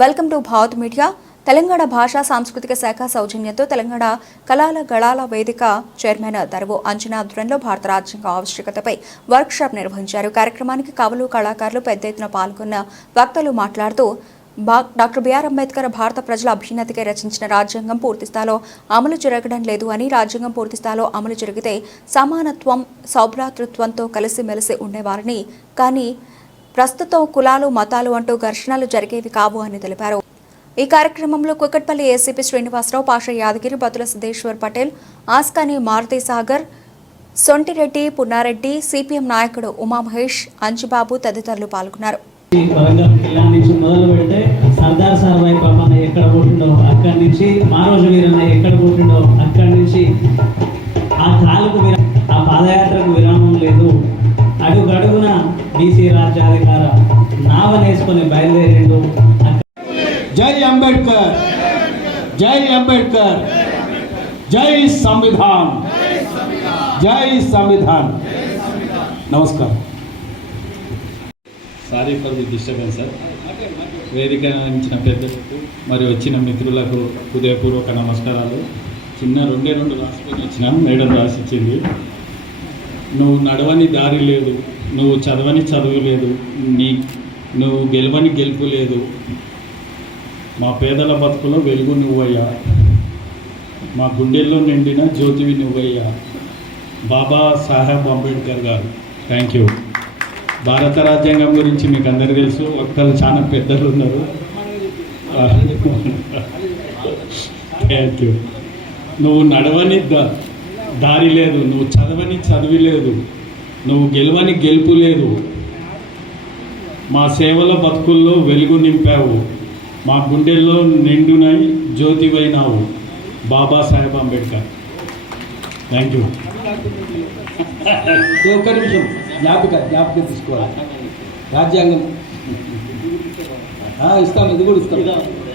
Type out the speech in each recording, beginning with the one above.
Welcome to Bharat media. Telangana భాషా సాంస్కృతిక శాఖ సౌజన్యంతో తెలంగాణ కళల గళాల వేదిక చైర్మన్ దరువు అంజనా ఆధ్వర్యంలో భారత రాజ్యాంగ ఆవశ్యకతపై వర్క్షాప్ నిర్వహించారు. కార్యక్రమానికి కవులు, కళాకారులు పెద్ద ఎత్తున పాల్గొన్న వక్తలు మాట్లాడుతూ డాక్టర్ బిఆర్ అంబేద్కర్ భారత ప్రజల అభ్యున్నతికి రచించిన రాజ్యాంగం పూర్తిస్థాయిలో అమలు జరగడం లేదు అని, రాజ్యాంగం పూర్తిస్థాయిలో అమలు జరిగితే సమానత్వం, సౌభ్రాతృత్వంతో కలిసిమెలిసి ఉండేవారని, కానీ ప్రస్తుతం కులాలు, మతాలు అంటూ ఘర్షణలు జరిగేవి కావు అని తెలిపారు. ఈ కార్యక్రమంలో కుకట్పల్లి ఏసీపీ శ్రీనివాసరావు, పాషా యాదగిరి, బతుల సిద్ధేశ్వర్ పటేల్, ఆస్కాని మారుతి సాగర్, సొంటిరెడ్డి, పున్నారెడ్డి, సిపిఎం నాయకుడు ఉమామహేష్, అంజిబాబు తదితరులు పాల్గొన్నారు. మొదలు పెడితే సర్దార్ సార్వాయి పాపన్న ఎక్కడ పుట్టిండో అక్కడి నుంచి, మారోజు వీరన్న ఎక్కడ పుట్టిండో అక్కడి నుంచి ఆ కాలుకు ఆ పాదయాత్రకు విరామం లేదు. అడుగడుగున బీసీ రాజ్యాధికార నావనేసుకొని బయలుదేరిండు. జై అంబేద్కర్, జై అంబేద్కర్, జై సంవిధాన్, జై సంవిధాన్. నమస్కారం. Sorry for the disturbance sir. వేదిక ఇచ్చిన పెద్దలకు మరి వచ్చిన మిత్రులకు హృదయపూర్వక నమస్కారాలు. చిన్న రెండే రాసుకొని వచ్చిన మేడం రాసిచ్చింది. నువ్వు నడవని దారి లేదు, నువ్వు చదవని చదువు లేదు, నువ్వు గెలవని గెలుపు లేదు, మా పేదల బతుకులో వెలుగు నువ్వయ్యా, మా గుండెల్లో నిండిన జ్యోతివి నువ్వయ్యా. బాబా సాహెబ్ అంబేద్కర్ గారు. Thank you. భారత రాజ్యాంగం గురించి మీకు అందరికీ తెలుసు. ఒక్కరు చాలా పెద్దలు ఉన్నారు. Thank you. నువ్వు నడవని దారి లేదు, నువ్వు చదవని చదువు లేదు, నువ్వు గెలవని గెలుపు లేదు, మా సేవల బతుకుల్లో వెలుగు నింపావు, మా గుండెల్లో నిండునై జ్యోతివైనావు. బాబాసాహెబ్ అంబేద్కర్. Thank you. ఒక్క నిమిషం జ్ఞాపకం తీసుకోవాలి. రాజ్యాంగం ఇస్తాం, ఇది కూడా ఇస్తాం.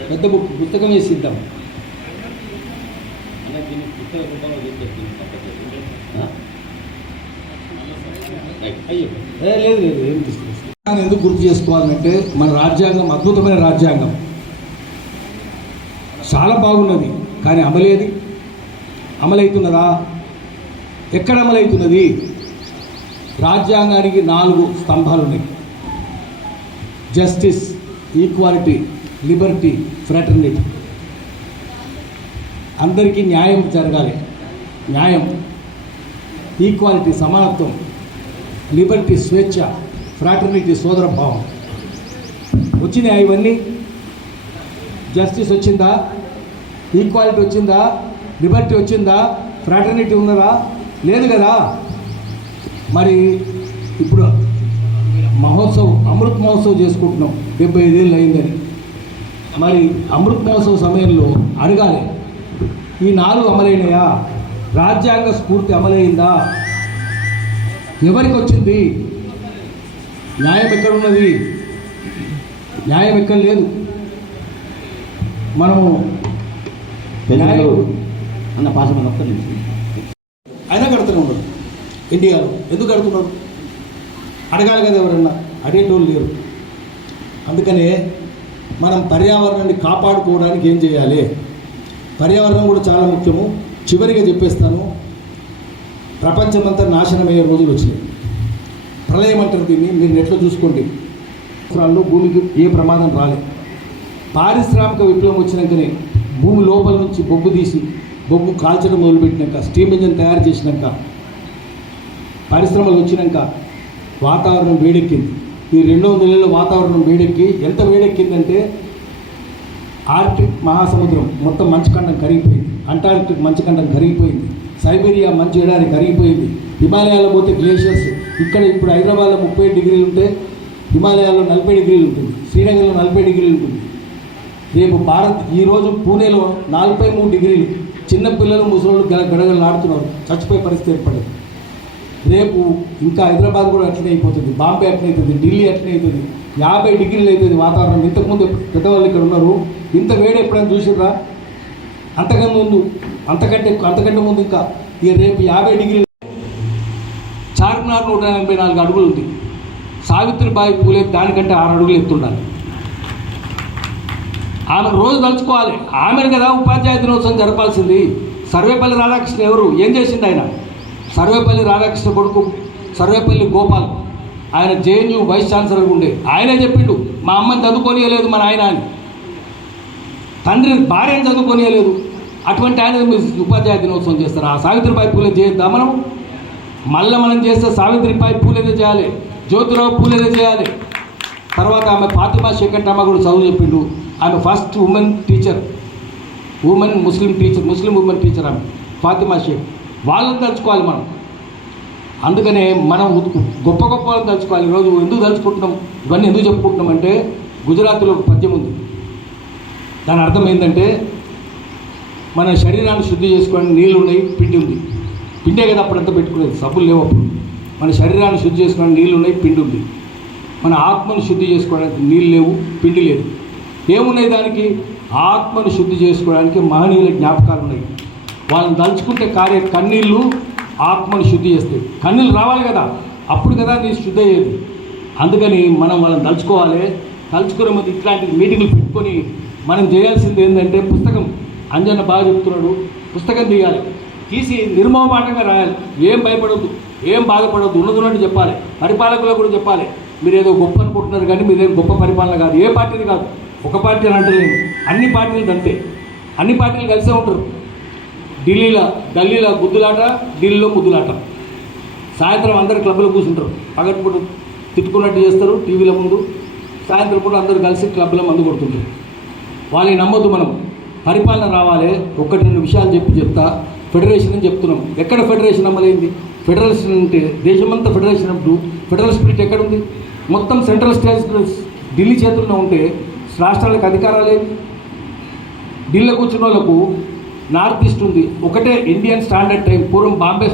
పెద్ద పుస్తకం వేసి ఇద్దాం. లేదు ఏం తీసుకొస్తాం. ఎందుకు గుర్తు చేసుకోవాలంటే మన రాజ్యాంగం అద్భుతమైన రాజ్యాంగం, చాలా బాగున్నది. కానీ అమలవుతున్నదా? ఎక్కడ అమలవుతున్నది? రాజ్యాంగానికి 4 స్తంభాలు ఉన్నాయి: జస్టిస్, ఈక్వాలిటీ, లిబర్టీ, ఫ్రాటర్నిటీ. అందరికీ న్యాయం జరగాలి. న్యాయం, ఈక్వాలిటీ సమానత్వం, లిబర్టీ స్వేచ్ఛ, ఫ్రాటర్నిటీ సోదరభావం. వచ్చినాయి ఇవన్నీ? జస్టిస్ వచ్చిందా? ఈక్వాలిటీ వచ్చిందా? లిబర్టీ వచ్చిందా? ఫ్రాటర్నిటీ ఉన్నదా? లేదు కదా. మరి ఇప్పుడు అమృత్ మహోత్సవ్ చేసుకుంటున్నాం. 75 ఏళ్ళు అయిందని. మరి అమృత్ మహోత్సవ్ సమయంలో అడగాలి, ఈ 4 అమలైనయా? రాజ్యాంగ స్ఫూర్తి అమలైందా? ఎవరికి వచ్చింది? న్యాయం ఎక్కడున్నది? న్యాయం ఎక్కడ లేదు. మనము అన్న పాస అయినా కడుతూనే ఉండదు. ఇండియాలో ఎందుకు కడుతున్నారు? అడగాలి కదా. ఎవరన్నా అడిగేటోళ్ళు లేరు. అందుకనే మనం పర్యావరణాన్ని కాపాడుకోవడానికి ఏం చేయాలి? పర్యావరణం కూడా చాలా ముఖ్యము. చివరిగా చెప్పేస్తాను, ప్రపంచమంతా నాశనమయ్యే రోజులు వచ్చినాయి. ప్రళయం అంటారు దీన్ని. మీరు నెట్లో చూసుకోండి. భూమికి ఏ ప్రమాదం రాలేదు. పారిశ్రామిక విప్లవం వచ్చినాకనే భూమి లోపల నుంచి బొగ్గు తీసి బొగ్గు కాల్చడం మొదలుపెట్టినాక, స్టీమ్ ఇంజిన్ తయారు చేసినాక, పరిశ్రమలు వచ్చినాక వాతావరణం వేడెక్కింది. ఈ 200 నెలల్లో వాతావరణం వేడెక్కి ఎంత వేడెక్కిందంటే ఆర్కిటిక్ మహాసముద్రం మొత్తం మంచుఖండం కరిగిపోయింది, అంటార్కిటిక్ మంచుఖండం కరిగిపోయింది, సైబీరియా మంచు ఎడారి కరిగిపోయింది, హిమాలయాల్లో పోతే గ్లేషియర్స్. ఇక్కడ ఇప్పుడు హైదరాబాద్లో 30 డిగ్రీలు ఉంటే హిమాలయాల్లో 40 డిగ్రీలు ఉంటుంది, శ్రీనగర్లో 40 డిగ్రీలు ఉంటుంది. రేపు ఈరోజు పూణేలో 43 డిగ్రీలు. చిన్నపిల్లలు, ముసలోళ్ళు గడగడలాడుతున్నారు. చచ్చిపోయే పరిస్థితి ఏర్పడింది. రేపు ఇంకా హైదరాబాద్ కూడా అట్లనే అయిపోతుంది, బాంబే అట్లనే అవుతుంది, ఢిల్లీ అట్లనే అవుతుంది. 50 డిగ్రీలు అవుతుంది వాతావరణం. ఇంతకుముందు పెద్దవాళ్ళు ఇక్కడ ఉన్నారు. ఇంత వేడి ఎప్పుడైనా చూసిర్రా? అంతకంటే ముందు ఇంకా రేపు 50 డిగ్రీలు. చార్మినార్ 184 అడుగులు ఉంది. సావిత్రిబాయి పూలే దానికంటే 6 అడుగులు ఎత్తుండాలి. ఆమె రోజు తలుచుకోవాలి. ఆమెను కదా ఉపాధ్యాయ దినోత్సవం జరపాల్సింది. సర్వేపల్లి రాధాకృష్ణ ఎవరు, ఏం చేసింది ఆయన? సర్వేపల్లి రాధాకృష్ణ కొడుకు సర్వేపల్లి గోపాల్, ఆయన జేఎన్యూ వైస్ ఛాన్సలర్ ఉండే. ఆయనే చెప్పిండు మా అమ్మని చదువుకోనియలేదు మన ఆయన అని. తండ్రి భార్యను చదువుకోనియలేదు. అటువంటి ఆయన ఉపాధ్యాయ దినోత్సవం చేస్తారు. ఆ సావిత్రిబాయి పూలే చేద్దాం మనం. మళ్ళీ మనం చేస్తే సావిత్రిబాయి పూలేనే చేయాలి, జ్యోతిరావు పూలేనే చేయాలి. తర్వాత ఆమె ఫాతిమా షేఖంటమ్మ కూడా చదువు చెప్పిండు. ఆమె ఫస్ట్ ఉమెన్ టీచర్, ముస్లిం ఉమెన్ టీచర్ ఆమె ఫాతిమా షేక్. వాళ్ళని తలుచుకోవాలి మనం. అందుకనే మనం గొప్ప గొప్ప వాళ్ళని తలుచుకోవాలి. ఈరోజు ఎందుకు తలుచుకుంటున్నాం, ఇవన్నీ ఎందుకు చెప్పుకుంటున్నాం అంటే, గుజరాత్లో ఒక పద్యం ఉంది. దాని అర్థం ఏంటంటే, మన శరీరాన్ని శుద్ధి చేసుకోవడానికి నీళ్ళు ఉన్నాయి, పిండి ఉంది. పిండే కదా అప్పుడంతా పెట్టుకునేది, సబ్బులు లేవు అప్పుడు. మన శరీరాన్ని శుద్ధి చేసుకోవడానికి నీళ్ళు ఉన్నాయి, పిండి ఉంది. మన ఆత్మను శుద్ధి చేసుకోవడానికి నీళ్ళు లేవు, పిండి లేదు. ఏమున్నాయి దానికి? ఆత్మను శుద్ధి చేసుకోవడానికి మహనీయుల జ్ఞాపకాలు ఉన్నాయి. వాళ్ళని తలుచుకుంటే కారే కన్నీళ్ళు ఆత్మను శుద్ధి చేస్తాయి. కన్నీళ్ళు రావాలి కదా, అప్పుడు కదా నీ శుద్ధి అయ్యేది. అందుకని మనం వాళ్ళని తలుచుకోవాలి. తలుచుకునే ముందు ఇట్లాంటి మీటింగ్లు పెట్టుకొని మనం చేయాల్సింది ఏంటంటే, పుస్తకం అంజన్న బాగా చెప్తున్నాడు, పుస్తకం తీయాలి. తీసి నిర్మోహమాటంగా రాయాలి. ఏం భయపడవద్దు, ఏం బాధపడవద్దు, ఉన్నదున్నట్టు చెప్పాలి. పరిపాలకులకు కూడా చెప్పాలి, మీరు ఏదో గొప్ప అనుకుంటున్నారు కానీ మీరేం గొప్ప పరిపాలన కాదు. ఏ పార్టీని కాదు, ఒక పార్టీ అని అంటలేము, అన్ని పార్టీలు అంతే. అన్ని పార్టీలు కలిసే ఉంటారు. గల్లీలో గుద్దులాట, ఢిల్లీలో ముద్దులాట. సాయంత్రం అందరు క్లబ్లో కూర్చుంటారు, పగటిపూట తిట్టుకున్నట్టు చేస్తారు టీవీల ముందు. సాయంత్రం పూట అందరూ కలిసి క్లబ్లో మందు కొడుతుంటారు. వాళ్ళని నమ్మొద్దు మనం. పరిపాలన రావాలి. ఒకటి రెండు విషయాలు చెప్తా. ఫెడరేషన్ అని చెప్తున్నాం. ఎక్కడ ఫెడరేషన్ అమలైంది? ఫెడరేషన్ అంటే దేశమంతా ఫెడరేషన్ అంటూ ఫెడరల్ స్పిరిట్ ఎక్కడుంది? మొత్తం సెంట్రల్ స్టేట్స్ ఢిల్లీ చేతుల్లో ఉంటే రాష్ట్రాలకు అధికారాలు ఏవి? ఢిల్లీ కూర్చున్న వాళ్ళకు నార్త్ ఈస్ట్ ఉంది. ఒకటే ఇండియన్ స్టాండర్డ్ టైం. పూర్వం బాంబే